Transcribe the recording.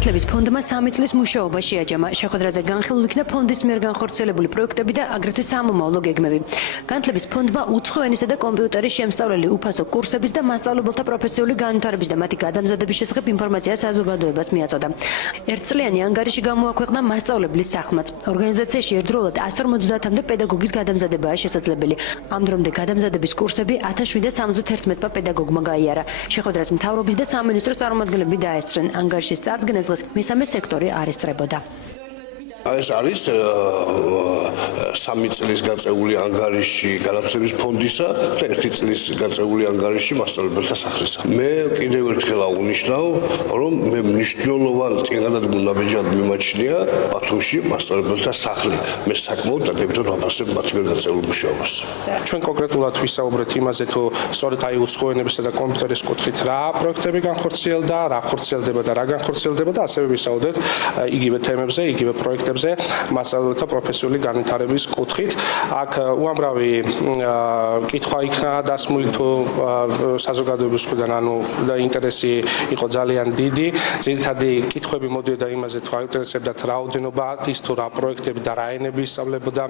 განათლების ფონდმა 3 წლის მუშაობა შეაჯამა. შეხვედრაზე განხილულ იქნა ფონდის მიერ განხორციელებული პროექტები და აგრეთვე სამომავლო გეგმები. განათლების ფონდმა უცხო ენისა და კომპიუტერის შემსწავლელი უფასო კურსების და მასწავლებელთა პროფესიული განვითარების და მათი გადამზადების შესახებ ინფორმაცია საზოგადოებას მიაწოდა. ერთწლიანი ანგარიში გამოაქვეყნა მასწავლებლის სახლმაც. ორგანიზაციაში ერთდროულად 150-მდე პედაგოგის გადამზადებაა შესაძლებელი. ამ დრომდე გადამზადების კურსები 1771 პედაგოგმა გაიარა. შეხვედრას მთავრობის და სამინისტროს წარმომადგენლები დაესწრნენ. ანგარიშის წარდგენას დღეს მესამე სექტორი არ ესწრებოდა. ეს არის 3 წლის გაწეული ანგარიში განათლების ფონდისა და 1 წლის გაწეული ანგარიში მასწავლებელთა სახლისა. მე კიდევ ერთხელ აღნიშნავ, რომ მე მნიშვნელოვან წინადადებულ ნაბიჯად მიმაჩნია ბათუმში მასწავლებელთა სახლი. მე საკმაოდ დადებითად ვაფასებ მათ მიერ გაწეულ მუშაობას. ჩვენ კონკრეტულად ვისაუბრეთ იმაზე, თუ სწორედ აი უცხო ენებისა და კომპიუტერის კუთხით რა პროექტები განხორციელდა, რა ხორციელდება და რა განხორციელდება და ასევე ვისაუბრეთ იგივე თემებზე, იგივე პროექტებზე მასწავლებლთა პროფესიული განვითარების კუთხით. აქ უამრავი კითხვა იქნა დასმული თუ საზოგადოების მხრიდან, ანუ და ინტერესი იყო ძალიან დიდი. ძირითადი კითხვები მოდიოდა იმაზე, თუ აინტერესებდათ რაოდენობა, ის თუ რა პროექტები და რა ენები ისწავლებოდა.